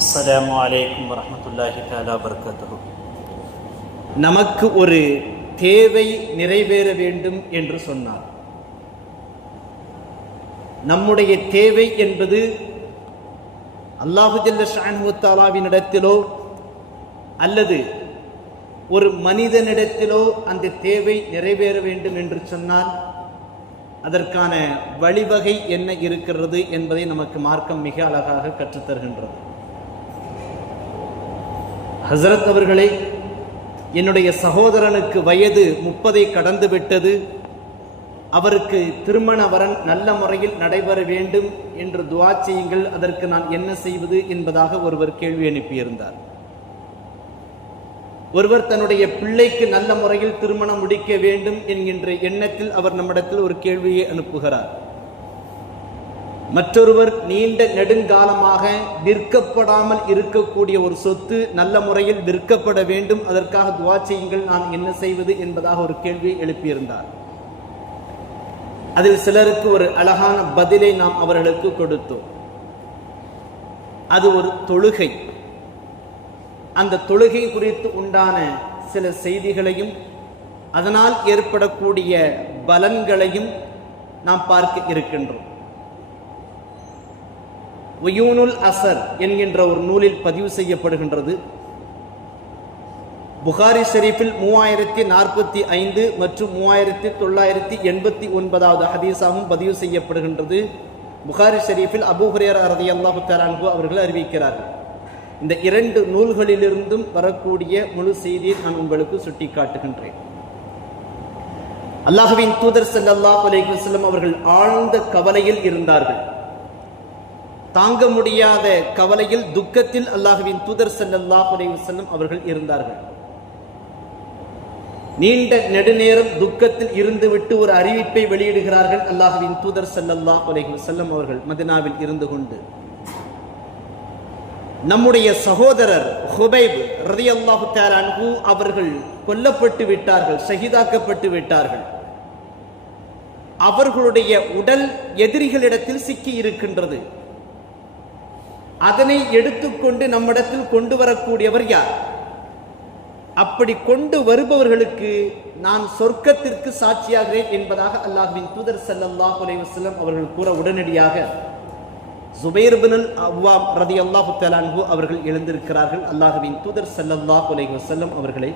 அஸ்லாம் வலைக்கம் வரமத்துல்லாஹி தாலா வர்க்கத்து நமக்கு ஒரு தேவை நிறைவேற வேண்டும் என்று சொன்னார். நம்முடைய தேவை என்பது அல்லாஹுஜல்ல ஷானுத்தாலாவினிடத்திலோ அல்லது ஒரு மனிதனிடத்திலோ அந்த தேவை நிறைவேற வேண்டும் என்று சொன்னால் அதற்கான வழிவகை என்ன இருக்கிறது என்பதை நமக்கு மார்க்கம் மிக அழகாக கற்றுத்தருகின்றது. ஹசரத் அவர்களே என்னுடைய சகோதரனுக்கு வயது முப்பதை கடந்து விட்டது அவருக்கு திருமண வரன் நல்ல முறையில் நடைபெற வேண்டும் என்று துவா செய்யுங்கள். அதற்கு நான் என்ன செய்வது என்பதாக ஒருவர் கேள்வி அனுப்பியிருந்தார் ஒருவர் தன்னுடைய பிள்ளைக்கு நல்ல முறையில் திருமணம் முடிக்க வேண்டும் என்கின்ற எண்ணத்தில் அவர் நம்மிடத்தில் ஒரு கேள்வியை அனுப்புகிறார். மற்றொருவர் நீண்ட நெடுங்காலமாக விற்கப்படாமல் இருக்கக்கூடிய ஒரு சொத்து நல்ல முறையில் விற்கப்பட வேண்டும் அதற்காக துவா செய்யுங்கள் நான் என்ன செய்வது என்பதாக ஒரு கேள்வியை எழுப்பியிருந்தார். அதில் சிலருக்கு ஒரு அழகான பதிலை நாம் அவர்களுக்கு கொடுத்தோம். அது ஒரு தொழுகை. அந்த தொழுகை குறித்து உண்டான சில செய்திகளையும் அதனால் ஏற்படக்கூடிய பலன்களையும் நாம் பார்க்க இருக்கின்றோம். வயூனுல் அசர் என்கின்ற ஒரு நூலில் பதிவு செய்யப்படுகின்றது. புகாரி ஷெரீஃபில் மூவாயிரத்தி நாற்பத்தி ஐந்து மற்றும் மூவாயிரத்தி தொள்ளாயிரத்தி எண்பத்தி ஒன்பதாவது ஹதீஸாகவும் பதிவு செய்யப்படுகின்றது. புகாரி ஷெரீஃபில் அபு அரதி அல்லாஹு தலான்கு அவர்கள் அறிவிக்கிறார்கள். இந்த இரண்டு நூல்களிலிருந்தும் வரக்கூடிய முழு செய்தியை நான் உங்களுக்கு சுட்டி காட்டுகின்றேன் அல்லாஹுவின் தூதர் ஸல்லல்லாஹு அலைஹி வஸல்லம் அவர்கள் ஆழ்ந்த கவலையில் இருந்தார்கள். தாங்க முடியாத கவலையில் துக்கத்தில் அல்லாஹுவின் தூதர் ஸல்லல்லாஹு அலைஹி அவர்கள் இருந்தார்கள். நீண்ட நெடுநேரம் துக்கத்தில் இருந்துவிட்டு ஒரு அறிவிப்பை வெளியிடுகிறார்கள் அல்லாஹுவின் தூதர் சல்லல்லா அலைஹி வஸல்லம் அவர்கள் மதினாவில் இருந்து கொண்டு. நம்முடைய சகோதரர் ஹுபைப் ரதியல்லாஹு அன்பு அவர்கள் கொல்லப்பட்டு விட்டார்கள் ஷஹீதாக்கப்பட்டு விட்டார்கள். அவர்களுடைய உடல் எதிரிகளிடத்தில் சிக்கி இருக்கின்றது. அதனை எடுத்துக்கொண்டு நம்மிடத்தில் கொண்டு வரக்கூடியவர் யார்? அப்படி கொண்டு வருபவர்களுக்கு நான் சொர்க்கத்திற்கு சாட்சியாகிறேன் என்பதாக அல்லாஹ்வின் தூதர் ஸல்லல்லாஹு அலைவசல்லம் அவர்கள் கூற உடனடியாக ஜுபைர் பின் அவ்வாம் ரதி அல்லாஹு தலான்கு அவர்கள் எழுந்திருக்கிறார்கள். அல்லாஹுவின் தூதர் ஸல்லல்லாஹு அலைவசல்லம் அவர்களை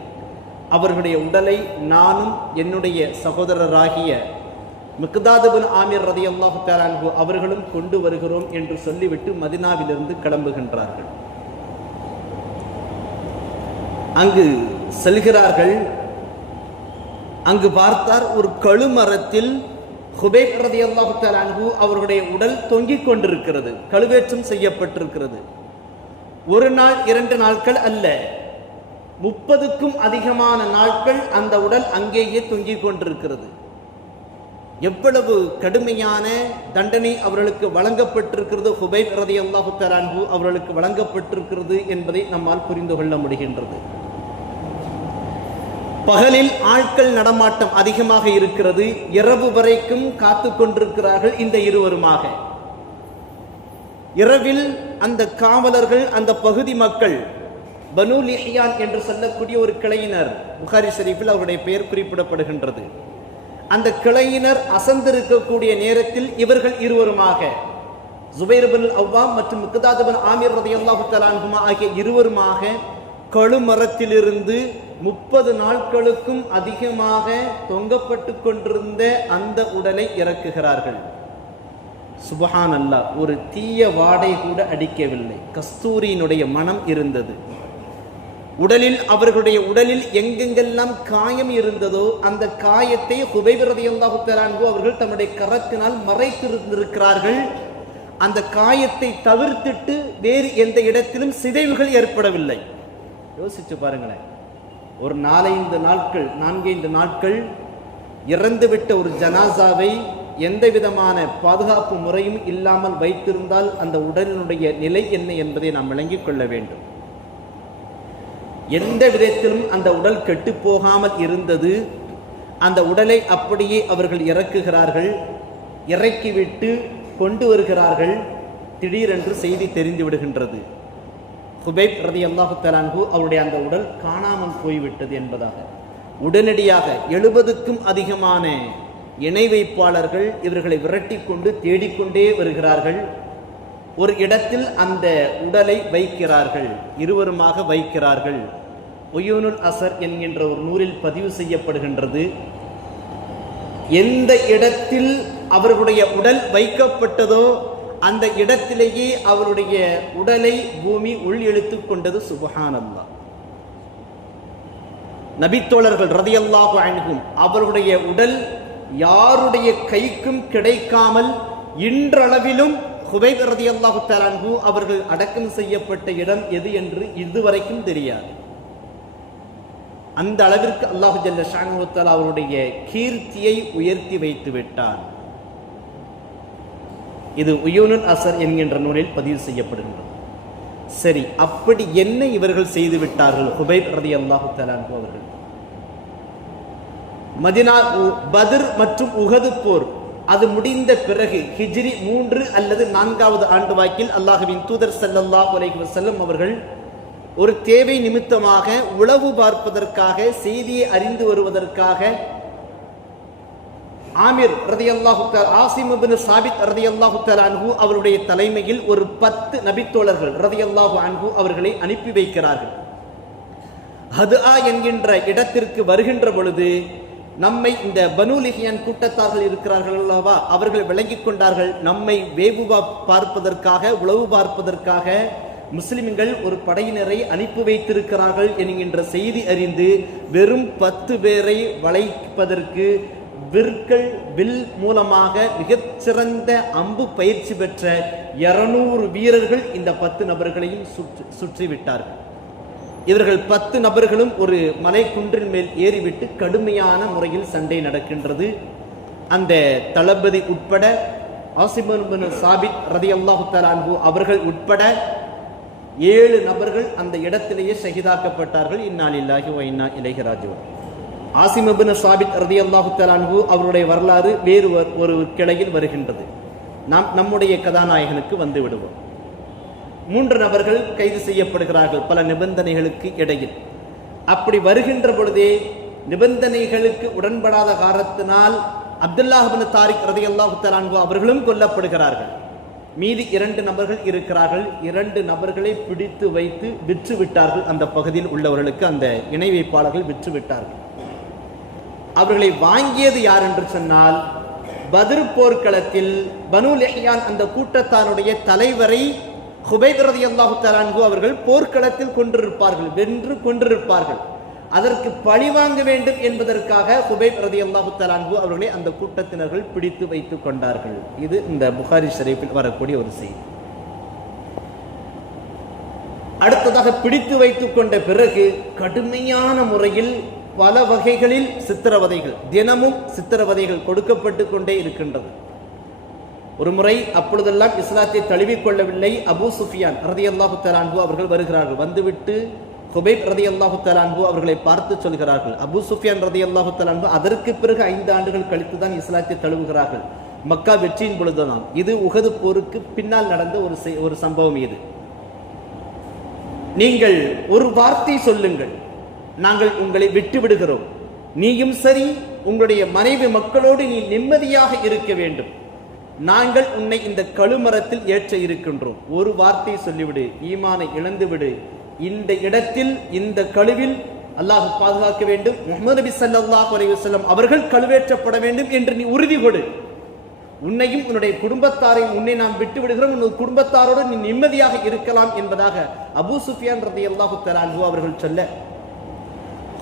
அவர்களுடைய உடலை நானும் என்னுடைய சகோதரராகிய மிக்தாது பின் ஆமீர் ரதி அல்லாஹு தலான்ஹு அவர்களும் கொண்டு வருகிறோம் என்று சொல்லிவிட்டு மதினாவிலிருந்து கிளம்புகின்றார்கள். அங்கு செல்கிறார்கள். அங்கு பார்த்தார் ஒரு கழுமரத்தில் ஹுபேப் ரதி அல்லாஹு அன்ஹு அவர்களுடைய உடல் தொங்கிக் கொண்டிருக்கிறது கழுவேற்றம் செய்யப்பட்டிருக்கிறது. ஒரு நாள் இரண்டு நாட்கள் அல்ல முப்பதுக்கும் அதிகமான நாட்கள் அந்த உடல் அங்கேயே தொங்கிக் கொண்டிருக்கிறது. எவ்வளவு கடுமையான தண்டனை அவர்களுக்கு வழங்கப்பட்டிருக்கிறது ஹுபைப் ரதி அல்லாஹு அன்ஹு அவர்களுக்கு வழங்கப்பட்டிருக்கிறது என்பதை நம்மால் புரிந்து கொள்ள முடிகின்றது. பகலில் ஆட்கள் நடமாட்டம் அதிகமாக இருக்கிறது இரவு வரைக்கும் காத்து கொண்டிருக்கிறார்கள் இந்த இருவருமாக. இரவில் அந்த காவலர்கள் அந்த பகுதி மக்கள் பனு லிஹியான் என்று சொல்லக்கூடிய ஒரு கிளையினர் புகாரி ஷரீஃபில் அவருடைய பெயர் குறிப்பிடப்படுகின்றது. அந்த கிளையினர் அசந்திருக்கக்கூடிய நேரத்தில் இவர்கள் இருவருமாக ஜுபைர் அவ்வா அவ்வாம் மற்றும் முக்கதாது ஆமீர் ரதியல்லாஹு தலான்ஹுமா ஆகிய இருவருமாக கழுமரத்திலிருந்து முப்பது நாட்களுக்கும் அதிகமாக தொங்கப்பட்டு கொண்டிருந்த அந்த உடலை இறக்குகிறார்கள். சுபஹான் அல்லா ஒரு தீய வாடை கூட அடிக்கவில்லை. கஸ்தூரியினுடைய மனம் இருந்தது. உடலில் அவர்களுடைய உடலில் எங்கெங்கெல்லாம் காயம் இருந்ததோ அந்த காயத்தை ஹுபைபிரதியல்லாஹு தலான்கு அவர்கள் தம்முடைய கரத்தினால் மறைத்திருந்திருக்கிறார்கள். அந்த காயத்தை தவிர்த்துட்டு வேறு எந்த இடத்திலும் சிதைவுகள் ஏற்படவில்லை. யோசிச்சு பாருங்களேன். ஒரு நாலைந்து நாட்கள் நான்கைந்து நாட்கள் இறந்துவிட்ட ஒரு ஜனாசாவை எந்த விதமான பாதுகாப்பு முறையும் இல்லாமல் வைத்திருந்தால் அந்த உடலினுடைய நிலை என்ன என்பதை நாம் விளங்கிக் கொள்ள வேண்டும். எந்த விதத்திலும் அந்த உடல் கெட்டு போகாமல் இருந்தது. அந்த உடலை அப்படியே அவர்கள் இறக்குகிறார்கள். இறக்கிவிட்டு கொண்டு வருகிறார்கள். திடீரென்று செய்தி தெரிந்து விடுகின்றது. ஹுபைப் ரதி அல்லாஹு தலான்கு அவருடைய அந்த உடல் காணாமல் போய்விட்டது என்பதாக. உடனடியாக எழுபதுக்கும் அதிகமான இணை வைப்பாளர்கள் இவர்களை விரட்டி கொண்டு தேடிக்கொண்டே வருகிறார்கள். ஒரு இடத்தில் அந்த உடலை வைக்கிறார்கள் இருவருமாக வைக்கிறார்கள். ஒயூனுல் அசர் என்கின்ற ஒரு நூலில் பதிவு செய்யப்படுகின்றது. எந்த இடத்தில் அவர்களுடைய உடல் வைக்கப்பட்டதோ அந்த இடத்திலேயே அவருடைய உடலை பூமி உள் இழுத்துக் கொண்டது சுபஹானல்லா நபித்தோழர்கள் ரதியல்லாஹு அன்ஹும் அவருடைய உடல் யாருடைய கைக்கும் கிடைக்காமல் இன்றளவிலும் ஹுபைப் ரதியல்லாஹு தலான்ஹு அவர்கள் அடக்கம் செய்யப்பட்ட இடம் எது என்று இதுவரைக்கும் தெரியாது. அந்த அளவிற்கு அல்லாஹு ஜல்ல ஷானுவத்தால் அவருடைய கீர்த்தியை உயர்த்தி வைத்து விட்டார். இது உயூனுல் அசர் என்கின்ற நூலில் பதிவு செய்யப்படுகின்றது சரி அப்படி என்ன இவர்கள் செய்து விட்டார்கள் ஹுபைப் ரதி அல்லாஹு தலான்ஹு அவர்கள்? மதினா பதிர் மற்றும் உகது போர். அது முடிந்த பிறகு ஹிஜ்ரி மூன்று அல்லது நான்காவது ஆண்டு வாக்கில் அல்லாஹுவின் தூதர் ஸல்லல்லாஹு உலகி வஸல்லம் அவர்கள் ஒரு தேவை நிமித்தமாக உளவு பார்ப்பதற்காக செய்தியை அறிந்து வருவதற்காக ஆமிர் ரதி தஆலா ஆசிம் இப்னு சாபித் ரதி தஆலா அன்ஹு அவருடைய தலைமையில் ஒரு பத்து நபித்தோழர்கள் ரதியல்லாஹு அன்ஹு அவர்களை அனுப்பி வைக்கிறார்கள். ஹதுஆ என்கின்ற இடத்திற்கு வருகின்ற பொழுது நம்மை இந்த பனுலிஹியன் கூட்டத்தார்கள் இருக்கிறார்கள் அல்லவா? அவர்கள் விளங்கிக் கொண்டார்கள் நம்மை வேவு பார்ப்பதற்காக உளவு பார்ப்பதற்காக முஸ்லிம்கள் ஒரு படையினரை அனுப்பி வைத்திருக்கிறார்கள் என்கின்ற செய்தி அறிந்து வெறும் பத்து பேரை வளைப்பதற்கு விற்கள் வில் மூலமாக மிகச்சிறந்த அம்பு பயிற்சி பெற்ற இருநூறு வீரர்கள் இந்த பத்து நபர்களையும் சுற்றி சுற்றிவிட்டார்கள். இவர்கள் பத்து நபர்களும் ஒரு மலைக்குன்றின் மேல் ஏறிவிட்டு கடுமையான முறையில் சண்டை நடக்கின்றது. அந்த தளபதி உட்பட ஆசிமன் சாபித் ரதி அல்லாஹு அவர்கள் உட்பட ஏழு நபர்கள் அந்த இடத்திலேயே ஷஹிதாக்கப்பட்டார்கள். இந்நாளில்லாகி வைனா இன்னா இலைஹி ஆசிம் சாபித் ரதி அல்லாஹு அவருடைய வரலாறு வேறு ஒரு- ஒரு கிளையில் வருகின்றது. நாம் நம்முடைய கதாநாயகனுக்கு வந்து விடுவோம். மூன்று நபர்கள் கைது செய்யப்படுகிறார்கள் பல நிபந்தனைகளுக்கு இடையில். அப்படி வருகின்ற பொழுதே நிபந்தனைகளுக்கு உடன்படாத காரணத்தினால் அப்துல்லாஹின் தாரிக் ரதி அல்லாஹு அவர்களும் கொல்லப்படுகிறார்கள். மீதி இரண்டு நபர்கள் இருக்கிறார்கள். இரண்டு நபர்களை பிடித்து வைத்து விற்று விட்டார்கள். அந்த பகுதியில் உள்ளவர்களுக்கு அந்த இணை வைப்பாளர்கள் விற்று விட்டார்கள். அவர்களை வாங்கியது யார் என்று சொன்னால் பத்ர் போர்க்களத்தில் பனு லெஹியான் அந்த கூட்டத்தாருடைய தலைவரை ஹுபைதரதி அல்லாஹு தலான்கு அவர்கள் போர்க்களத்தில் கொண்டிருப்பார்கள் வென்று கொண்டிருப்பார்கள். அதற்கு பழி வாங்க வேண்டும் என்பதற்காக ஹுபைப் ரதி அல்லாஹு தலான்கு அவர்களை அந்த கூட்டத்தினர்கள் பிடித்து வைத்துக் கொண்டார்கள். இது இந்த புகாரி ஷரீஃபில் வரக்கூடிய ஒரு செய்தி. அடுத்ததாக பிடித்து வைத்துக் கொண்ட பிறகு கடுமையான முறையில் பல வகைகளில் சித்திரவதைகள் தினமும் சித்திரவதைகள் கொடுக்கப்பட்டு கொண்டே இருக்கின்றது. ஒரு முறை அப்பொழுதெல்லாம் இஸ்லாத்தை தழுவிக்கொள்ளவில்லை அபூ சுஃபியான் ரதி அல்லாஹு தலான்பு அவர்கள் வருகிறார்கள். வந்துவிட்டு ஹுபைப் ரதி அல்லாஹு தலான்பு அவர்களை பார்த்து சொல்கிறார்கள். அபு சுஃபியான் ரதி அல்லாஹு தலான்பு அதற்கு பிறகு ஐந்து ஆண்டுகள் கழித்து தான் இஸ்லாத்தை தழுவுகிறார்கள். மக்கா வெற்றியின் பொழுதுதான். இது உகது போருக்கு பின்னால் நடந்த ஒரு ஒரு சம்பவம் இது. நீங்கள் ஒரு வார்த்தை சொல்லுங்கள். நாங்கள் உங்களை விட்டு விடுகிறோம் நீயும் சரி உங்களுடைய மனைவி மக்களோடு நீ நிம்மதியாக இருக்க வேண்டும். நாங்கள் உன்னை இந்த கழுமரத்தில் ஏற்ற இருக்கின்றோம். ஒரு வார்த்தை சொல்லிவிடு ஈமானை இழந்து விடு இந்த இடத்தில் இந்த கழுவில் அல்லாஹ் பாதுகாக்க வேண்டும். முகமது நபி சல்லாஹ் அலைவசல்லம் அவர்கள் கழுவேற்றப்பட வேண்டும் என்று நீ உறுதி கொடு. உன்னையும் உன்னுடைய குடும்பத்தாரையும் உன்னை நாம் விட்டு விடுகிறோம். உன் குடும்பத்தாரோடு நீ நிம்மதியாக இருக்கலாம் என்பதாக அபு சுஃபியான் ரதி அல்லாஹு தலான்ஹு அவர்கள் சொல்ல.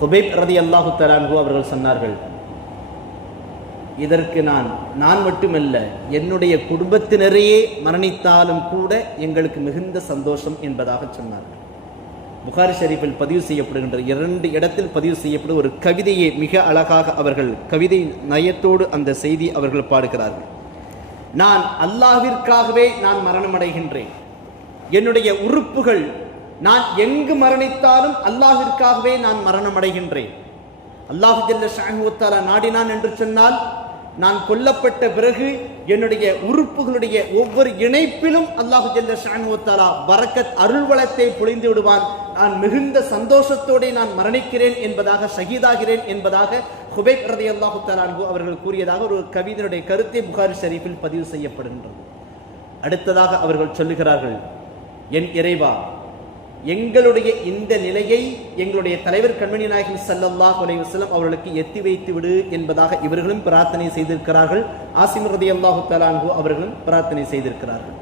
குபேப் ரதி அல்லாஹு தலான்ஹு அவர்கள் சொன்னார்கள் இதற்கு நான் நான் மட்டுமல்ல என்னுடைய குடும்பத்தினரையே மரணித்தாலும் கூட எங்களுக்கு மிகுந்த சந்தோஷம் என்பதாக சொன்னார்கள் புகாரி ஷெரீஃபில் பதிவு செய்யப்படுகின்ற இரண்டு இடத்தில் பதிவு செய்யப்படும் ஒரு கவிதையை மிக அழகாக அவர்கள் கவிதை நயத்தோடு அந்த செய்தி அவர்கள் பாடுகிறார்கள். நான் அல்லாவிற்காகவே நான் மரணமடைகின்றேன். என்னுடைய உறுப்புகள் நான் எங்கு மரணித்தாலும் அல்லாஹிற்காகவே நான் மரணமடைகின்றேன். அல்லாஹு ஜல்ல ஷாஹுவத்தாலா நாடினான் என்று சொன்னால் நான் கொல்லப்பட்ட பிறகு என்னுடைய உறுப்புகளுடைய ஒவ்வொரு இணைப்பிலும் அல்லாஹு ஜல்ல ஷானுவத்தாலா பரக்கத் அருள்வளத்தை பொழிந்து விடுவான். நான் மிகுந்த சந்தோஷத்தோടെ நான் மரணிக்கிறேன் என்பதாக ஷஹீதாகிறேன் என்பதாக ஹுபைப் ரதி அல்லாஹு தலான்கு அவர்கள் கூறியதாக ஒரு கவிதனுடைய கருத்தை புகாரி ஷரீஃபில் பதிவு செய்யப்படுகின்றது. அடுத்ததாக அவர்கள் சொல்லுகிறார்கள் என் இறைவா எங்களுடைய இந்த நிலையை எங்களுடைய தலைவர் கண்மணி நாயகம் சல்லல்லாஹ் அலைஹி அவர்களுக்கு எத்தி வைத்து விடு என்பதாக இவர்களும் பிரார்த்தனை செய்திருக்கிறார்கள். ஆசிம் ரதியல்லாஹு தஆலாஹு அவர்களும் பிரார்த்தனை செய்திருக்கிறார்கள்.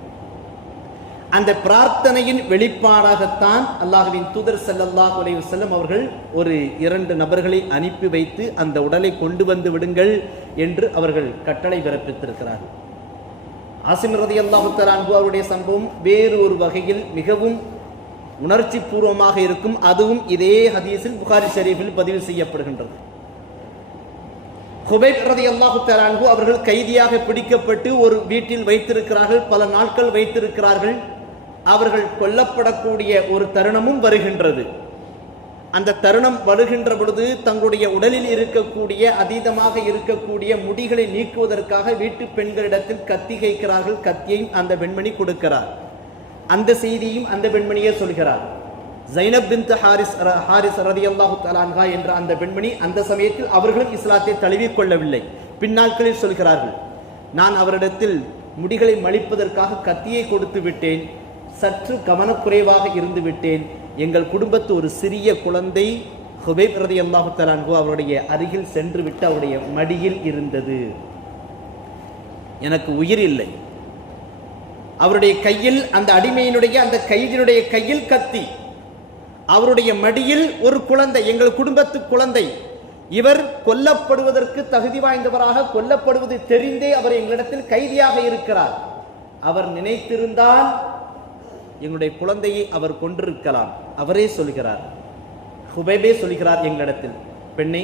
அந்த பிரார்த்தனையின் வெளிப்பாடாகத்தான் அல்லாஹுவின் தூதர் ஸல்லல்லாஹு அலைஹி அவர்கள் ஒரு இரண்டு நபர்களை அனுப்பி வைத்து அந்த உடலை கொண்டு வந்து விடுங்கள் என்று அவர்கள் கட்டளை பிறப்பித்திருக்கிறார்கள். ஆசிம் ரதியல்லாஹு தஆலாஹு அவருடைய சம்பவம் வேறு ஒரு வகையில் மிகவும் உணர்ச்சி பூர்வமாக இருக்கும். அதுவும் இதே ஹதீஸில் புகாரி ஷெரீஃபில் பதிவு செய்யப்படுகின்றது. ஹுபைப் ரதி அல்லாஹு தலான்கு அவர்கள் கைதியாக பிடிக்கப்பட்டு ஒரு வீட்டில் வைத்திருக்கிறார்கள். பல நாட்கள் வைத்திருக்கிறார்கள். அவர்கள் கொல்லப்படக்கூடிய ஒரு தருணமும் வருகின்றது. அந்த தருணம் வருகின்ற பொழுது தங்களுடைய உடலில் இருக்கக்கூடிய அதீதமாக இருக்கக்கூடிய முடிகளை நீக்குவதற்காக வீட்டு பெண்களிடத்தில் கத்தி கைக்கிறார்கள் கத்தியை அந்த பெண்மணி கொடுக்கிறார். அந்த செய்தியும் அந்த பெண்மணியே சொல்கிறார். ஜைனப் பின் ஹாரிஸ் ஹாரிஸ் ரதி அல்லாஹு தலான்ஹா என்ற அந்த பெண்மணி அந்த சமயத்தில் அவர்களும் இஸ்லாத்தை தழுவிக்கொள்ளவில்லை. பின்னாட்களில் சொல்கிறார்கள் நான் அவரிடத்தில் முடிகளை மலிப்பதற்காக கத்தியை கொடுத்து விட்டேன் சற்று கவனக்குறைவாக இருந்து விட்டேன். எங்கள் குடும்பத்து ஒரு சிறிய குழந்தை ஹுபேப் ரதி அல்லாஹு தலான்ஹு அவருடைய அருகில் சென்று விட்டு அவருடைய மடியில் இருந்தது. எனக்கு உயிர் இல்லை. அவருடைய கையில் அந்த அடிமையினுடைய அந்த கைதியினுடைய கையில் கத்தி. அவருடைய மடியில் ஒரு குழந்தை எங்கள் குடும்பத்து குழந்தை. இவர் கொல்லப்படுவதற்கு தகுதி வாய்ந்தவராக கொல்லப்படுவது தெரிந்தே அவர் எங்களிடத்தில் கைதியாக இருக்கிறார். அவர் நினைத்திருந்தால் எங்களுடைய குழந்தையை அவர் கொண்டிருக்கலாம் அவரே சொல்கிறார். ஹுபைபே சொல்கிறார் எங்களிடத்தில். பெண்ணை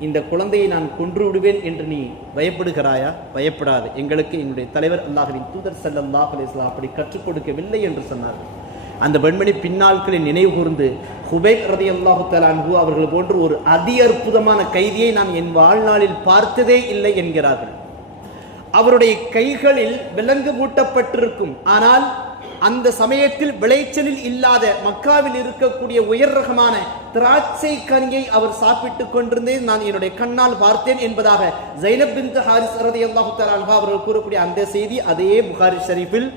இந்த குழந்தையை நான் கொன்று விடுவேன் என்று நீ பயப்படுகிறாயா? பயப்படாது. எங்களுக்கு எங்களுடைய தலைவர் அல்லாஹ்வின் தூதர் செல்லல்லா அலைஹி அப்படி கற்றுக் கொடுக்கவில்லை என்று சொன்னார். அந்த பெண்மணி பின்னாட்களை நினைவு கூர்ந்து ஹுபைப் ரதி அல்லாஹு தலான்ஹு அவர்கள் போன்று ஒரு அதி அற்புதமான கைதியை நான் என் வாழ்நாளில் பார்த்ததே இல்லை என்கிறார்கள். அவருடைய கைகளில் விலங்கு மூட்டப்பட்டிருக்கும் ஆனால் அந்த சமயத்தில் விளைச்சலில் இல்லாத மக்காவில் இருக்கக்கூடிய உயர் ரகமான திராட்சை கனியை அவர் சாப்பிட்டுக் கொண்டிருந்தே நான் என்னுடைய கண்ணால் பார்த்தேன் என்பதாக ஜைனப் பின் ஹாரிஸ் ரலியல்லாஹு தஆலா அவர்கள் கூறக்கூடிய அந்த செய்தி அதே புகாரி ஷரீஃபில்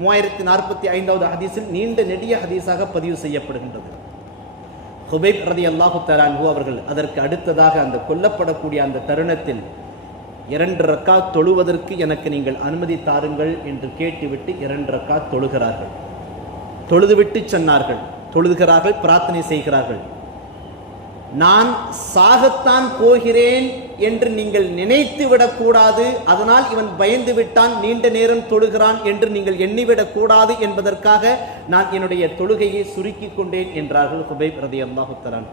மூவாயிரத்தி நாற்பத்தி ஐந்தாவது ஹதீஸில் நீண்ட நெடிய ஹதீஸாக பதிவு செய்யப்படுகின்றது. ஹுபைப் ரதி அல்லாஹு தலான்ஹு அவர்கள் அதற்கு அடுத்ததாக அந்த கொல்லப்படக்கூடிய அந்த தருணத்தில் இரண்டு ரக்கா தொழுவதற்கு எனக்கு நீங்கள் அனுமதி தாருங்கள் என்று கேட்டுவிட்டு இரண்டு ரக்கா தொழுகிறார்கள். தொழுதுவிட்டு சொன்னார்கள். தொழுதுகிறார்கள் பிரார்த்தனை செய்கிறார்கள். நான் சாகத்தான் போகிறேன் என்று நீங்கள் நினைத்து விடக்கூடாது அதனால் இவன் பயந்து விட்டான் நீண்ட நேரம் தொழுகிறான் என்று நீங்கள் எண்ணிவிடக்கூடாது என்பதற்காக நான் என்னுடைய தொழுகையை சுருக்கிக் கொண்டேன் என்றார்கள் ஹுபைப் ரதி அல்லாஹு தலான்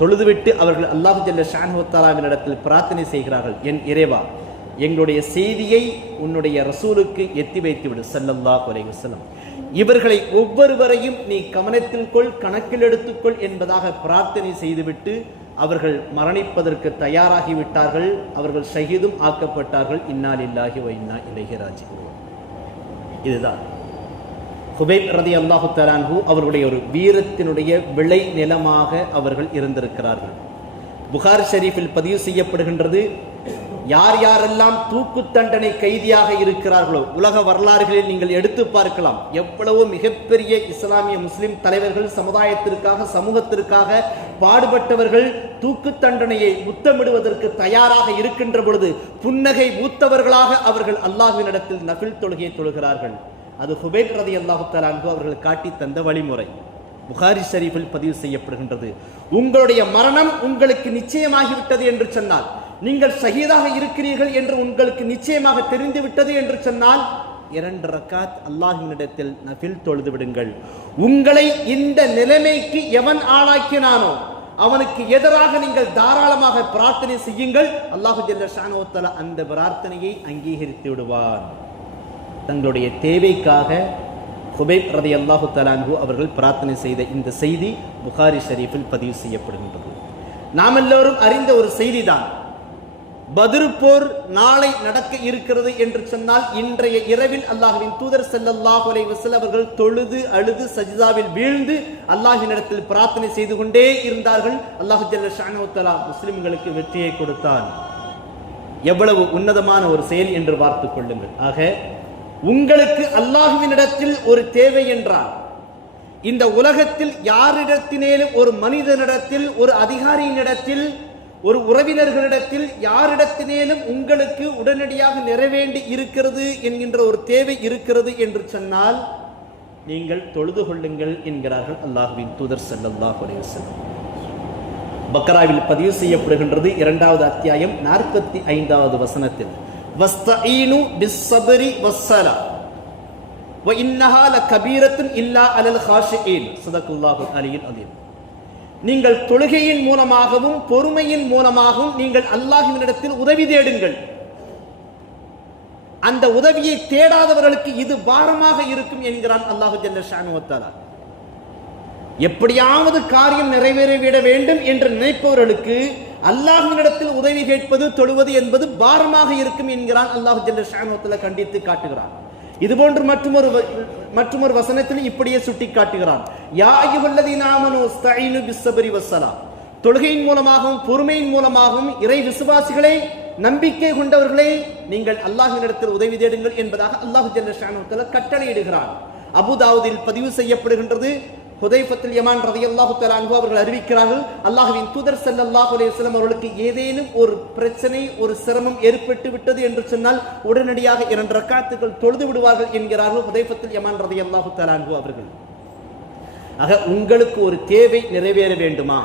தொழுதுவிட்டு அவர்கள் அல்லாஹு ஜல்ல ஷான்ஹுத்தாலாவினிடத்தில் பிரார்த்தனை செய்கிறார்கள். என் இறைவா எங்களுடைய செய்தியை உன்னுடைய ரசூலுக்கு எத்தி வைத்து விடு ஸல்லல்லாஹு அலைஹி இவர்களை ஒவ்வொருவரையும் நீ கவனத்தில் கொள் கணக்கில் எடுத்துக்கொள் என்பதாக பிரார்த்தனை செய்துவிட்டு அவர்கள் மரணிப்பதற்கு தயாராகிவிட்டார்கள் அவர்கள் ஷஹீதும் ஆக்கப்பட்டார்கள். இன்னால் இல்லாகி வ இன்னா இதுதான். ஹுபைப் ரதி அல்லாஹு தலான்ஹு அவர்களுடைய ஒரு வீரத்தினுடைய விளை நிலமாக அவர்கள் இருந்திருக்கிறார்கள். புகார் ஷரீஃபில் பதிவு செய்யப்படுகின்றது யார் யாரெல்லாம் தூக்கு தண்டனை கைதியாக இருக்கிறார்களோ உலக வரலாறுகளில் நீங்கள் எடுத்து பார்க்கலாம். எவ்வளவு மிகப்பெரிய இஸ்லாமிய முஸ்லிம் தலைவர்கள் சமுதாயத்திற்காக சமூகத்திற்காக பாடுபட்டவர்கள் தூக்கு தண்டனையை முத்தமிடுவதற்கு தயாராக இருக்கின்ற பொழுது புன்னகை ஊத்தவர்களாக அவர்கள் அல்லாஹ்வினிடத்தில் நபில் தொழுகையை தொழுகிறார்கள். அது ஹுபைப் ரதி அல்லாஹு அவர்கள் காட்டி தந்த வழிமுறை. புகாரி ஷரீஃபில் பதிவு செய்யப்படுகின்றது. உங்களுடைய மரணம் உங்களுக்கு நிச்சயமாகிவிட்டது என்று சொன்னால் நீங்கள் சகிதாக இருக்கிறீர்கள் என்று உங்களுக்கு நிச்சயமாக தெரிந்துவிட்டது என்று சொன்னால் இரண்டு ரக்காத் அல்லாஹினிடத்தில் நஃபில் தொழுது விடுங்கள். உங்களை இந்த நிலைமைக்கு எவன் ஆளாக்கினானோ அவனுக்கு எதிராக நீங்கள் தாராளமாக பிரார்த்தனை செய்யுங்கள். அல்லாஹு ஜல்ல அந்த பிரார்த்தனையை அங்கீகரித்து விடுவான். தங்களுடைய தேவைக்காக ஹுபைப் ரதி அல்லாஹு தலான்ஹு அவர்கள் பிரார்த்தனை செய்த இந்த செய்தி புகாரி ஷரீஃபில் பதிவு செய்யப்படுகின்றது. நாம் எல்லோரும் அறிந்த ஒரு செய்திதான். பதிருப்போர் நாளை நடக்க இருக்கிறது என்று சொன்னால் இன்றைய இரவில் அல்லாஹுவின் தூதர் செல்லல்லாஹு அலைஹி வஸல்லம் அவர்கள் தொழுது அழுது சஜிதாவில் வீழ்ந்து அல்லாஹினிடத்தில் பிரார்த்தனை செய்து கொண்டே இருந்தார்கள். அல்லாஹு ஜல்ல ஷானு முஸ்லிம்களுக்கு வெற்றியை கொடுத்தான். எவ்வளவு உன்னதமான ஒரு செயல் என்று பார்த்துக் கொள்ளுங்கள். ஆக உங்களுக்கு அல்லாஹுவினிடத்தில் ஒரு தேவை என்றால் இந்த உலகத்தில் யாரிடத்தினேலும் ஒரு மனிதனிடத்தில் ஒரு அதிகாரியினிடத்தில் ஒரு உறவினர்களிடத்தில் யாரிடத்தினேலும் உங்களுக்கு உடனடியாக நிறைவேண்டி இருக்கிறது என்கின்ற ஒரு தேவை இருக்கிறது என்று சொன்னால் நீங்கள் தொழுது கொள்ளுங்கள் என்கிறார்கள் அல்லாஹுவின் தூதர் ஸல்லல்லாஹு அலைஹி பக்கராவில் பதிவு செய்யப்படுகின்றது இரண்டாவது அத்தியாயம் நாற்பத்தி ஐந்தாவது வசனத்தில். வஸ்தஈனு பிஸ்ஸபரி வஸ்ஸலா வ இன்னஹா லகபீரத்துன் இல்லா அலல் காஷிஈன் ஸதகுல்லாஹு அலியில் அதீம் நீங்கள் தொழுகையின் மூலமாகவும் பொறுமையின் மூலமாகவும் நீங்கள் அல்லாஹ்வினிடத்தில் உதவி தேடுங்கள் அந்த உதவியை தேடாதவர்களுக்கு இது பாரமாக இருக்கும் என்கிறான் அல்லாஹு ஜல்ல எப்படியாவது காரியம் நிறைவேறிவிட வேண்டும் என்று நினைப்பவர்களுக்கு அல்லாஹ்வினிடத்தில் உதவி கேட்பது தொழுவது என்பது பாரமாக இருக்கும் என்கிறான் அல்லாஹ் ஜல்ல கண்டித்து காட்டுகிறான். இதுபோன்று மற்றொரு மற்றொரு வசனத்தில் இப்படியே சுட்டி காட்டுகிறான் யா அய்யுஹல்லதீன ஆமனு பிஸ்ஸபரி தொழுகையின் மூலமாகவும் பொறுமையின் மூலமாகவும் இறை விசுவாசிகளை நம்பிக்கை கொண்டவர்களே நீங்கள் அல்லாஹினிடத்தில் உதவி தேடுங்கள் என்பதாக அல்லாஹ் ஜல்ல கட்டளையிடுகிறான். அபுதாவுதில் பதிவு செய்யப்படுகின்றது ஹுதைஃபத்தில் யமான் ரதி அல்லாஹு அன்ஹு அவர்கள் அறிவிக்கிறார்கள் அல்லாஹ்வின் தூதர் ஸல்லல்லாஹு அலைஹி வஸல்லம் அவர்களுக்கு ஏதேனும் ஒரு பிரச்சனை ஒரு சிரமம் ஏற்பட்டு விட்டது என்று சொன்னால் உடனடியாக இரண்டு ரக்காத்துகள் தொழுது விடுவார்கள் என்கிறார்கள் ஹுதைஃபத்தில் யமான் ரதி அல்லாஹு அன்ஹு அவர்கள். ஆக உங்களுக்கு ஒரு தேவை நிறைவேற வேண்டுமா?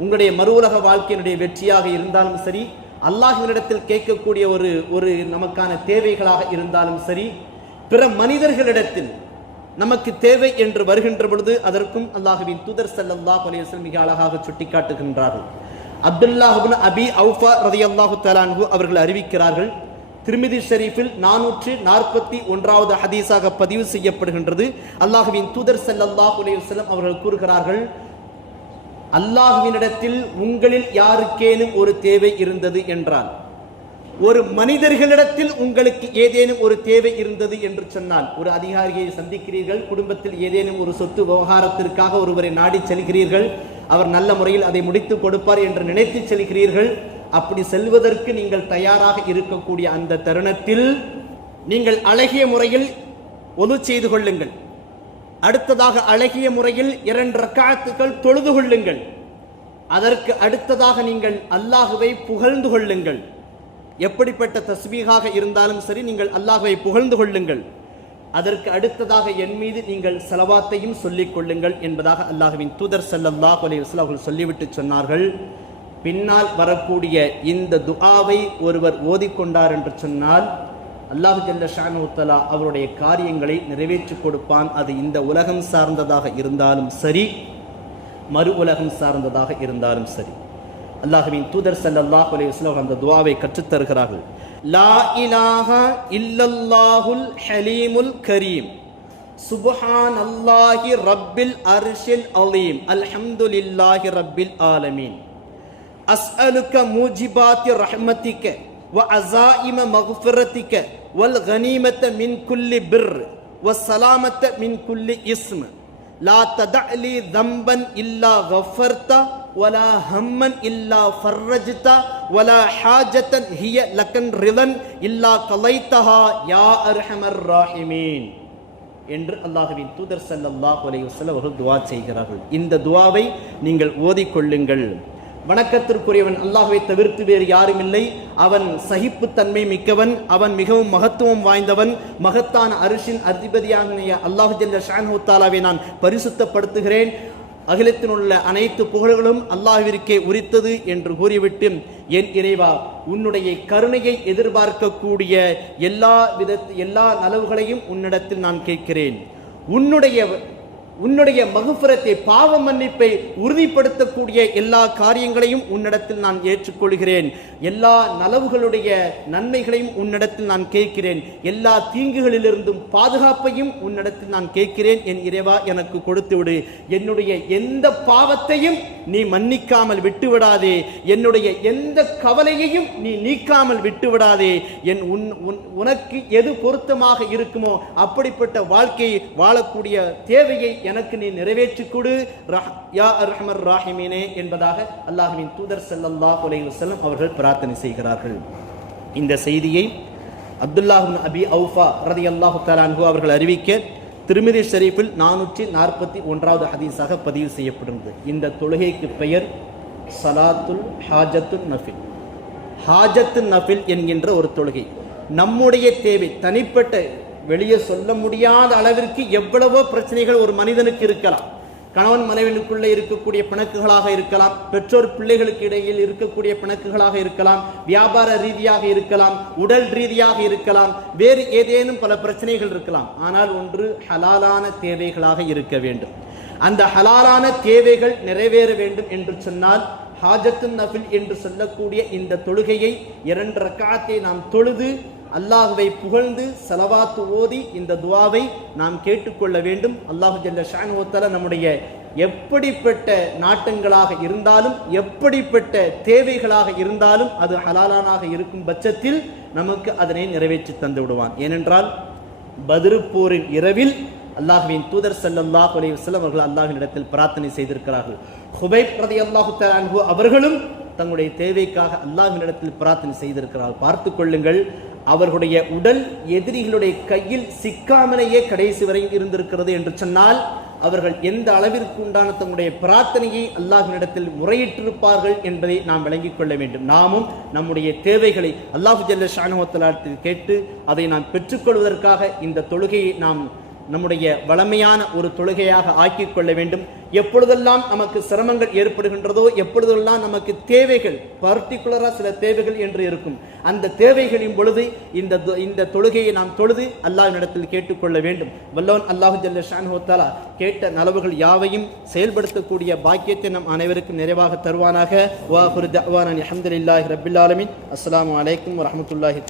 உங்களுடைய மறு உலக வாழ்க்கையினுடைய வெற்றியாக இருந்தாலும் சரி அல்லாஹினிடத்தில் கேட்கக்கூடிய ஒரு ஒரு நமக்கான தேவைகளாக இருந்தாலும் சரி பிற மனிதர்களிடத்தில் நமக்கு தேவை என்று வருகின்ற பொழுது அதற்கும் அல்லாஹுவின் தூதர் ஸல்லல்லாஹு அலைஹி மிக அழகாக சுட்டிக்காட்டுகின்றார்கள். அப்துல்லாஹ் அபி அவுஃபா ரதி அல்லாஹு அன்ஹு அவர்கள் அறிவிக்கிறார்கள் திருமிதி ஷெரீஃபில் நானூற்று நாற்பத்தி ஒன்றாவது ஹதீஸாக பதிவு செய்யப்படுகின்றது. அல்லாஹுவின் தூதர் ஸல்லல்லாஹு அலைஹி அவர்கள் கூறுகிறார்கள் அல்லாஹுவினிடத்தில் உங்களில் யாருக்கேனும் ஒரு தேவை இருந்தது என்றால் ஒரு மனிதர்களிடத்தில் உங்களுக்கு ஏதேனும் ஒரு தேவை இருந்தது என்று சொன்னால் ஒரு அதிகாரியை சந்திக்கிறீர்கள் குடும்பத்தில் ஏதேனும் ஒரு சொத்து விவகாரத்திற்காக ஒருவரை நாடி செல்கிறீர்கள் அவர் நல்ல முறையில் அதை முடித்து கொடுப்பார் என்று நினைத்து செல்கிறீர்கள் அப்படி செல்வதற்கு நீங்கள் தயாராக இருக்கக்கூடிய அந்த தருணத்தில் நீங்கள் அழகிய முறையில் ஒது செய்து கொள்ளுங்கள். அடுத்ததாக அழகிய முறையில் இரண்டு ரக்காத்துக்கள் தொழுது கொள்ளுங்கள். அதற்கு அடுத்ததாக நீங்கள் அல்லாஹுவை புகழ்ந்து கொள்ளுங்கள். எப்படிப்பட்ட தஸ்பீகாக இருந்தாலும் சரி நீங்கள் அல்லாஹுவை புகழ்ந்து கொள்ளுங்கள். அதற்கு அடுத்ததாக என் மீது நீங்கள் செலவாத்தையும் சொல்லிக் கொள்ளுங்கள் என்பதாக அல்லாஹுவின் தூதர் ஸல்லல்லாஹு அலைஹி அவர்கள் சொல்லிவிட்டு சொன்னார்கள். பின்னால் வரக்கூடிய இந்த துஆவை ஒருவர் ஓதிக்கொண்டார் என்று சொன்னால் அல்லாஹு ஜல்ல ஷானுத்தலா அவருடைய காரியங்களை நிறைவேற்றி கொடுப்பான். அது இந்த உலகம் சார்ந்ததாக இருந்தாலும் சரி மறு உலகம் சார்ந்ததாக இருந்தாலும் சரி. அல்லாஹுவின் தூதர் சல்லாஹ் அலையுஸ்லாம் அந்த துவாவை கற்றுத்தருகிறார்கள் லா இலாஹா இல்லல்லாஹுல் ஹலீமுல் கரீம் சுபஹான் அல்லாஹி ரப்பில் அர்ஷில் அலீம் அல்ஹம்துலில்லாஹி ரப்பில் ஆலமீன் அஸ்அலுக்க மூஜிபாத்தி ரஹ்மத்திக்க வ அசாயிம மஃபிரத்திக்க வல் கனீமத்த மின் குல்லி பிர் வ சலாமத்த மின் குல்லி இஸ்ம் லா ததலி தம்பன் இல்லா கஃபர்த்தா ولا هما إلا فرجت ولا حاجة هي لك رضا إلا قضيتها يا أرحم الراحمين என்று அல்லாஹுவின் தூதர் ஸல்லல்லாஹு அலைஹி வஸல்லம் அவர்கள் துஆ செய்கிறார்கள் இந்த துஆவை நீங்கள் ஓதிக்கொள்ளுங்கள் வணக்கத்திற்குரியவன் அல்லாஹ்வை தவிர்த்து வேறு யாரும் இல்லை அவன் சகிப்புத்தன்மை மிக்கவன் அவன் மிகவும் மகத்துவம் வாய்ந்தவன் மகத்தான அரிசின் அதிபதியான அல்லாஹு ஜல்ல ஷான்ஹு தாலாவை நான் பரிசுத்தப்படுத்துகிறேன் அகிலத்தினுள்ள அனைத்து புகழ்களும் அல்லாஹிற்கே உரித்தது என்று கூறிவிட்டு என் இறைவா உன்னுடைய கருணையை எதிர்பார்க்கக்கூடிய எல்லா வித எல்லா நலவுகளையும் உன்னிடத்தில் நான் கேட்கிறேன். உன்னுடைய உன்னுடைய மகுஃபரத்தை பாவ மன்னிப்பை உறுதிப்படுத்தக்கூடிய எல்லா காரியங்களையும் உன்னிடத்தில் நான் ஏற்றுக்கொள்கிறேன். எல்லா நலவுகளுடைய நன்மைகளையும் உன்னிடத்தில் நான் கேட்கிறேன். எல்லா தீங்குகளிலிருந்தும் பாதுகாப்பையும் உன்னிடத்தில் நான் கேட்கிறேன். என் இறைவா எனக்கு கொடுத்து விடு என்னுடைய எந்த பாவத்தையும் நீ மன்னிக்காமல் விட்டுவிடாதே. என்னுடைய எந்த கவலையையும் நீ நீக்காமல் விட்டுவிடாதே. என் உன் உன் உனக்கு எது பொருத்தமாக இருக்குமோ அப்படிப்பட்ட வாழ்க்கையை வாழக்கூடிய தேவையை எனக்கு நீ நிறைவேற்றிக் கொடு. யா அர்ஹமர் ராஹிமீனே என்பதாக அல்லாஹுவின் தூதர் ஸல்லல்லாஹு அலைஹி வஸல்லம் அவர்கள் பிரார்த்தனை செய்கிறார்கள். இந்த செய்தியை அப்துல்லாஹின் அபி அவுஃபா ரதி அல்லாஹு அன்ஹு அவர்கள் அறிவிக்க திருமிதி ஷரீஃபில் நானூற்றி நாற்பத்தி ஒன்றாவது ஹதீஸாக பதிவு செய்யப்படுகிறது. இந்த தொழுகைக்கு பெயர் சலாத்துல் ஹாஜத்துல் நஃபில். ஹாஜத்து நஃபில் என்கின்ற ஒரு தொழுகை. நம்முடைய தேவை தனிப்பட்ட வெளியே சொல்ல முடியாத அளவிற்கு எவ்வளவோ பிரச்சனைகள் ஒரு மனிதனுக்கு இருக்கலாம். கணவன் மனைவினுக்குள்ளே இருக்கக்கூடிய பிணக்குகளாக இருக்கலாம். பெற்றோர் பிள்ளைகளுக்கு இடையில் இருக்கக்கூடிய பிணக்குகளாக இருக்கலாம். வியாபார ரீதியாக இருக்கலாம். உடல் ரீதியாக இருக்கலாம். வேறு ஏதேனும் பல பிரச்சனைகள் இருக்கலாம். ஆனால் ஒன்று ஹலாலான தேவைகளாக இருக்க வேண்டும். அந்த ஹலாலான தேவைகள் நிறைவேற வேண்டும் என்று சொன்னால் ஹாஜத்து நபில் என்று சொல்லக்கூடிய இந்த தொழுகையை இரண்டு ரக்காத்தை நாம் தொழுது அல்லாஹுவை புகழ்ந்து செலவாத்து ஓதி இந்த துவாவை நாம் கேட்டுக்கொள்ள வேண்டும். அல்லாஹு ஜல்ல ஷானுவத்தல நம்முடைய எப்படிப்பட்ட நாட்டங்களாக இருந்தாலும் எப்படிப்பட்ட தேவைகளாக இருந்தாலும் அது ஹலாலானாக இருக்கும் பட்சத்தில் நமக்கு அதனை நிறைவேற்றி தந்து விடுவான். ஏனென்றால் பதிருப்போரின் போரின் இரவில் அல்லாஹுவின் தூதர் ஸல்லல்லாஹு அலைஹி வஸல்லம் அவர்கள் இடத்தில் பிரார்த்தனை செய்திருக்கிறார்கள். ஹுபைப் பிரதி அல்லாஹு அவர்களும் தங்களுடைய தேவைக்காக அல்லாஹின் இடத்தில் பிரார்த்தனை செய்திருக்கிறார்கள். பார்த்து கொள்ளுங்கள் அவர்களுடைய உடல் எதிரிகளுடைய கையில் சிக்காமலேயே கடைசி வரை இருந்திருக்கிறது என்று சொன்னால் அவர்கள் எந்த அளவிற்கு உண்டான தங்களுடைய பிரார்த்தனையை அல்லாஹினிடத்தில் முறையிட்டிருப்பார்கள் என்பதை நாம் விளங்கிக் கொள்ள வேண்டும். நாமும் நம்முடைய தேவைகளை அல்லாஹு ஜல்ல ஷானுவத்தலாத்தில் கேட்டு அதை நாம் பெற்றுக்கொள்வதற்காக இந்த தொழுகையை நாம் நம்முடைய வளமையான ஒரு தொழுகையாக ஆக்கிக் கொள்ள வேண்டும். எப்பொழுதெல்லாம் நமக்கு சிரமங்கள் ஏற்படுகின்றதோ எப்பொழுதெல்லாம் நமக்கு தேவைகள் பர்டிகுலரா சில தேவைகள் என்று இருக்கும் அந்த தேவைகளின் பொழுது இந்த இந்த தொழுகையை நாம் தொழுது அல்லாஹ்விடத்தில் கேட்டுக்கொள்ள வேண்டும். வல்லவன் அல்லாஹு ஜல்ல ஷான்ஹோத்தாலா கேட்ட நலவுகள் யாவையும் செயல்படுத்தக்கூடிய பாக்கியத்தை நம் அனைவருக்கும் நிறைவாக தருவானாக. வாஹுரு தவான் அல்ஹம்துலில்லாஹி ரப்பில் ஆலமீன். அஸ்ஸலாமு அலைக்கும் வரஹ்மத்துல்லாஹி